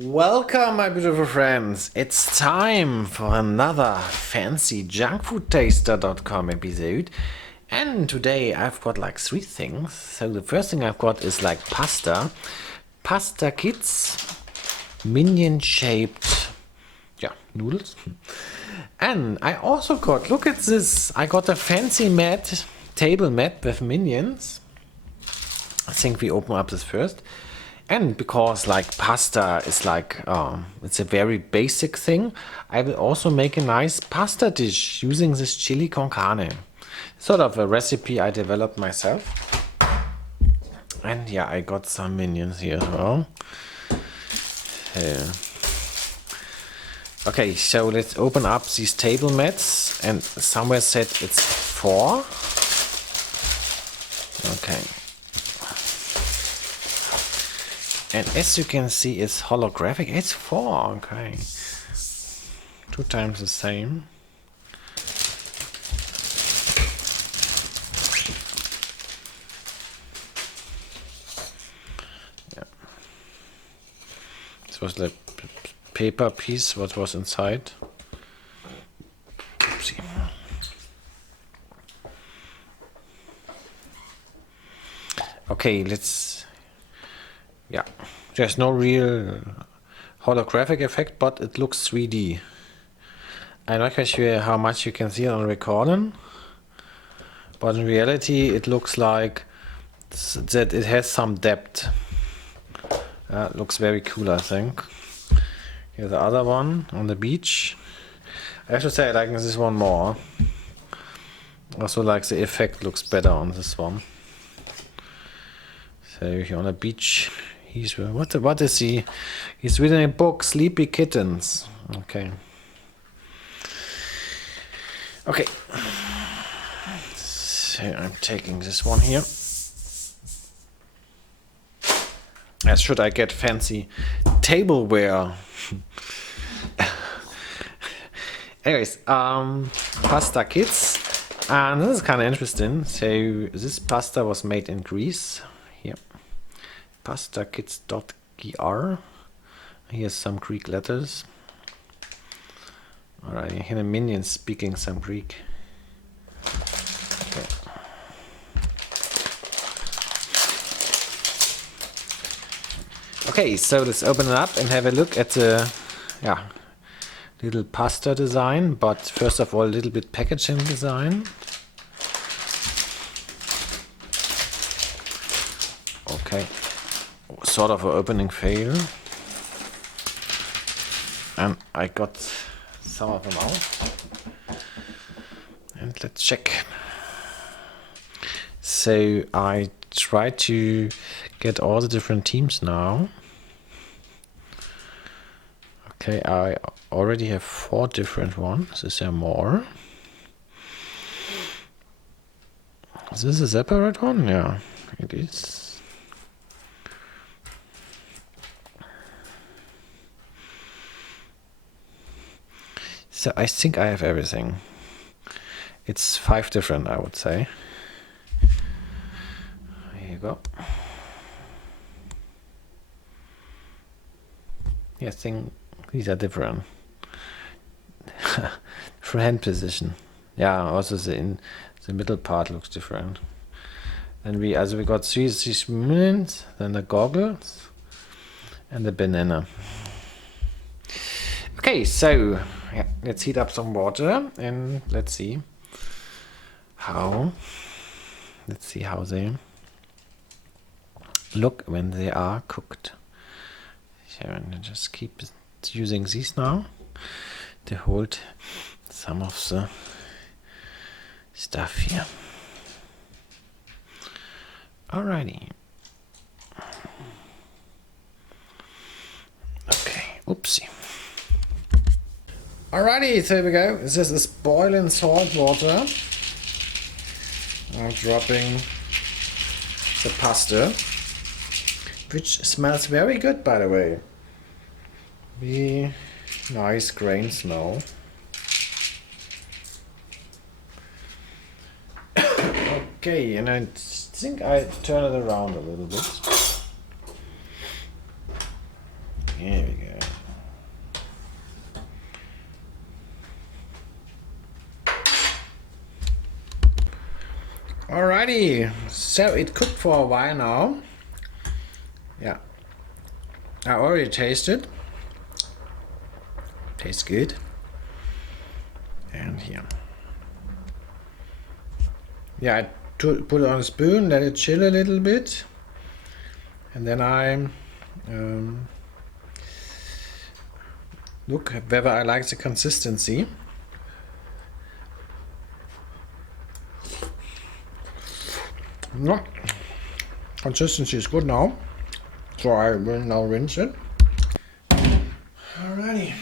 Welcome, my beautiful friends. It's time for another fancy junkfoodtaster.com episode. And today I've got like three things. So the first thing I've got is like pasta kits, minion shaped, noodles. And I also got, look at this, I got a fancy table mat with minions. I think we open up this first. And because like pasta is like, it's a very basic thing, I will also make a nice pasta dish using this chili con carne. Sort of a recipe I developed myself. And yeah, I got some minions here as well. Okay, so let's open up these table mats, and somewhere said it's 4. Okay. And as you can see, it's holographic. It's 4, okay. 2 times the same. Yeah. This was the paper piece, what was inside. Oopsie. Okay, there's no real holographic effect, but it looks 3D. I'm not quite sure how much you can see on recording, but in reality it looks like that it has some depth. It looks very cool, I think. Here's the other one on the beach. I have to say I like this one more. Also like the effect looks better on this one. So here on the beach, what is he? He's reading a book, Sleepy Kittens. Okay. Okay. So I'm taking this one here. As should I get fancy tableware. Anyways, pasta kits. And this is kind of interesting. So this pasta was made in Greece. Here. pastakits.gr. Here's some Greek letters. Alright, here the minion speaking some Greek. Okay. Okay, so let's open it up and have a look at the little pasta design, but first of all a little bit packaging design. Okay, sort of an opening fail. And I got some of them out. And let's check. So I try to get all the different teams now. Okay, I already have 4 different ones. Is there more? Is this a separate one? Yeah, it is. So I think I have everything. It's 5 different, I would say. Here you go. Yeah, I think these are different. Different hand position. Yeah, also the middle part looks different. And we got these minions, then the goggles, and the banana. Okay, so let's heat up some water and let's see how they look when they are cooked. So I just keep using these now to hold some of the stuff here. Alrighty. Okay, oopsie. Alrighty, so here we go. This is boiling salt water. I'm dropping the pasta, which smells very good, by the way. The nice grain smell. Okay, and I think I turn it around a little bit. Here we go. Alrighty, so it cooked for a while now. Yeah, I already tasted. Tastes good. And here. Yeah, I put it on a spoon, let it chill a little bit. And then I look whether I like the consistency. No, consistency is good now. So I will now rinse it. Alrighty,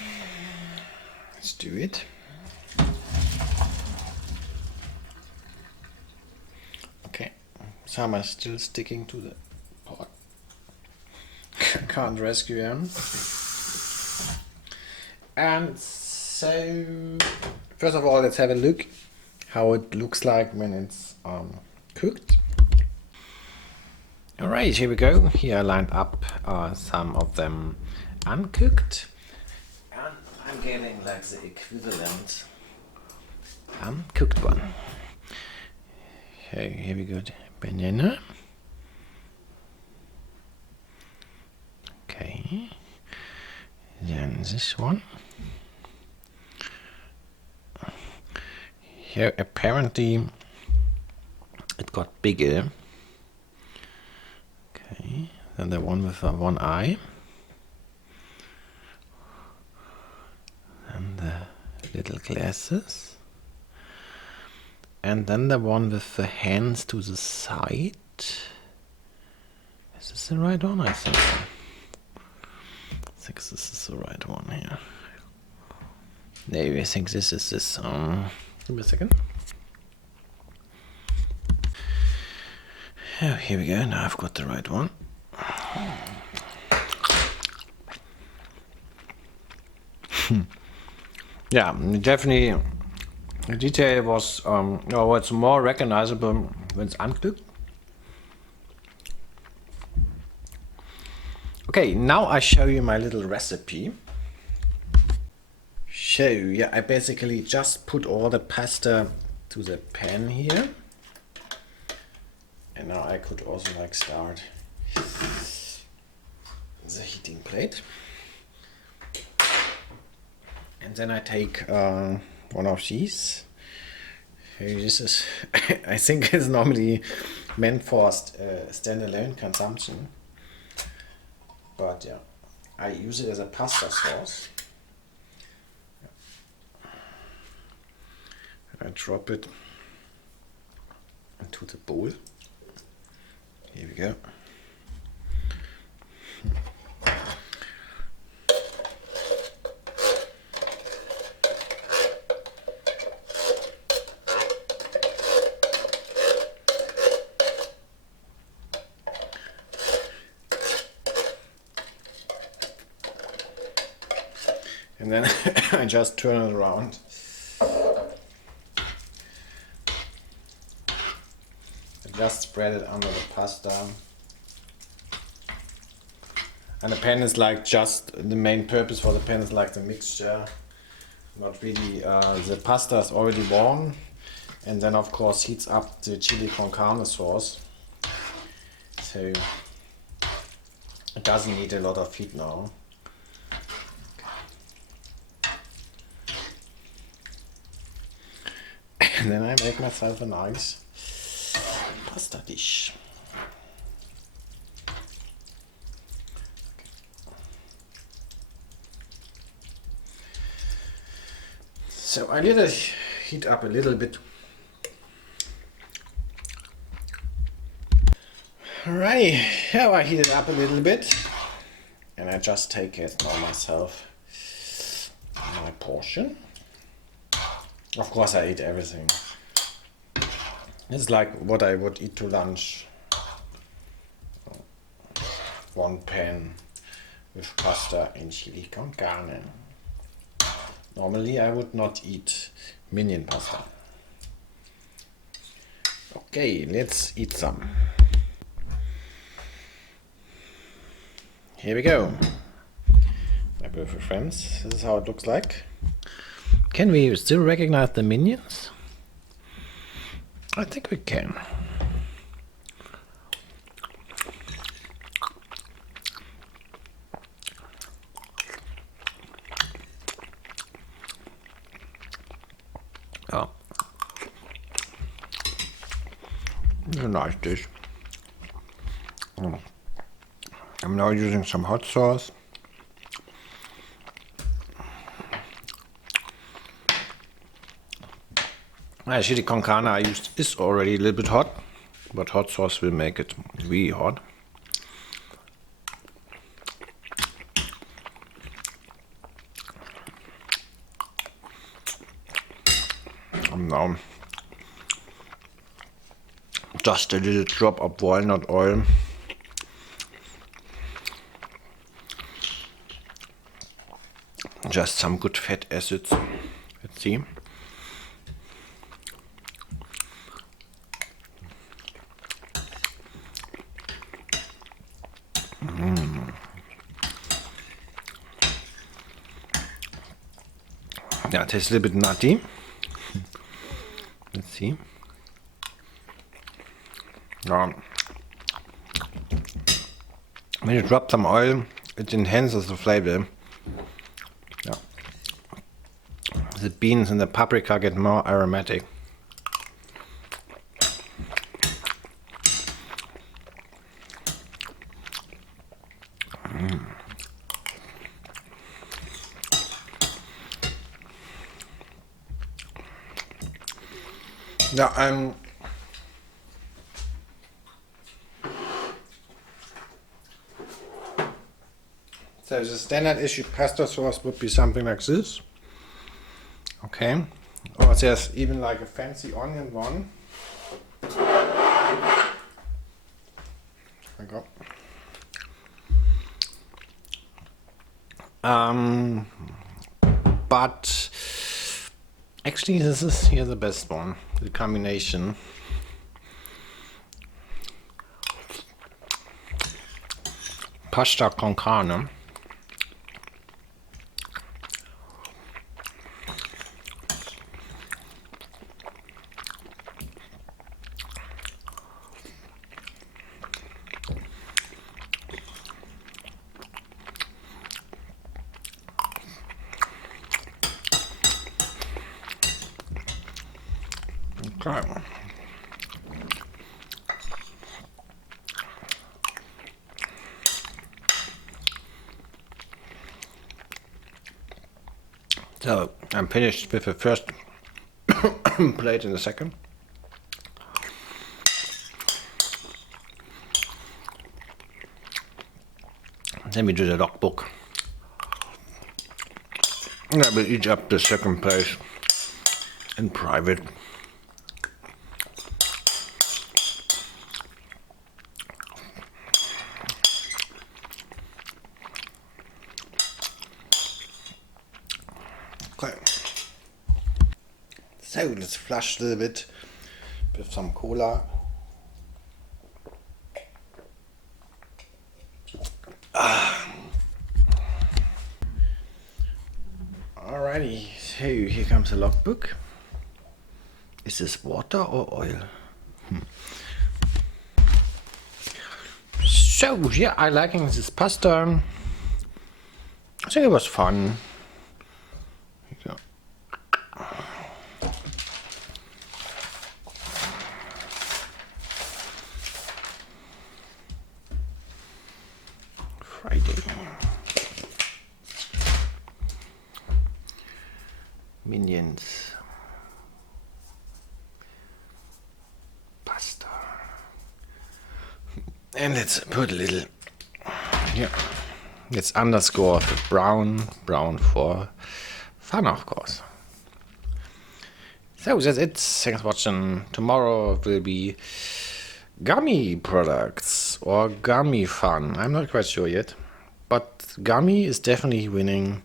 let's do it. Okay, some are still sticking to the pot. Can't rescue them. And so, first of all, let's have a look how it looks like when it's cooked. Alright, here we go. Here I lined up some of them uncooked. And I'm getting like the equivalent uncooked one. Okay, here we go. Banana. Okay. Then this one. Here apparently it got bigger. Okay, then the one with one eye. And the little glasses. And then the one with the hands to the side. Is this the right one? I think so. I think this is the right one here. No, I think this is this. Give me a second. Oh, here we go. Now I've got the right one. Yeah, definitely. The detail was, it's more recognizable when it's uncooked. Okay, now I show you my little recipe. So yeah, I basically just put all the pasta to the pan here. And now I could also like start the heating plate. And then I take one of these. This is, I think it's normally meant for standalone consumption. But yeah, I use it as a pasta sauce. I drop it into the bowl. Here we go. And then I just turn it around. I just spread it under the pasta. And the pan is like just, the main purpose for the pan is like the mixture. Not really, the pasta is already warm. And then of course heats up the chili con carne sauce. So it doesn't need a lot of heat now. And then I make myself a nice pasta dish. So I let it heat up a little bit. Alrighty, now I heat it up a little bit. And I just take it by myself, my portion. Of course I eat everything. It's like what I would eat to lunch. One pan with pasta and chili con carne. Normally I would not eat Minion pasta. Okay, let's eat some. Here we go. My beautiful friends, this is how it looks like. Can we still recognize the Minions? I think we can. A nice dish. I'm now using some hot sauce. Actually, the con carne I used is already a little bit hot, but hot sauce will make it really hot. And now just a little drop of walnut oil. Just some good fat acids. Let's see. Yeah, it tastes a little bit nutty. Let's see. When you drop some oil, it enhances the flavor. Yeah. The beans and the paprika get more aromatic. Yeah, so the standard issue pasta sauce would be something like this. Okay. Or there's even like a fancy onion one. I go. But actually this is here the best one. The combination. Pasta con carne. Okay. So I'm finished with the first plate in the second. Then we do the logbook. And I will eat up the second plate in private. Okay. So let's flush a little bit with some cola. Alrighty, so here comes the logbook. Is this water or oil? So yeah, I liking this pasta. I think it was fun. Friday. Minions. Pasta. And let's put a little, yeah, let's underscore the brown for fun, of course. So that's it. Thanks for watching. Tomorrow will be gummy products or gummy fun. I'm not quite sure yet, but gummy is definitely winning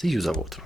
the user vote.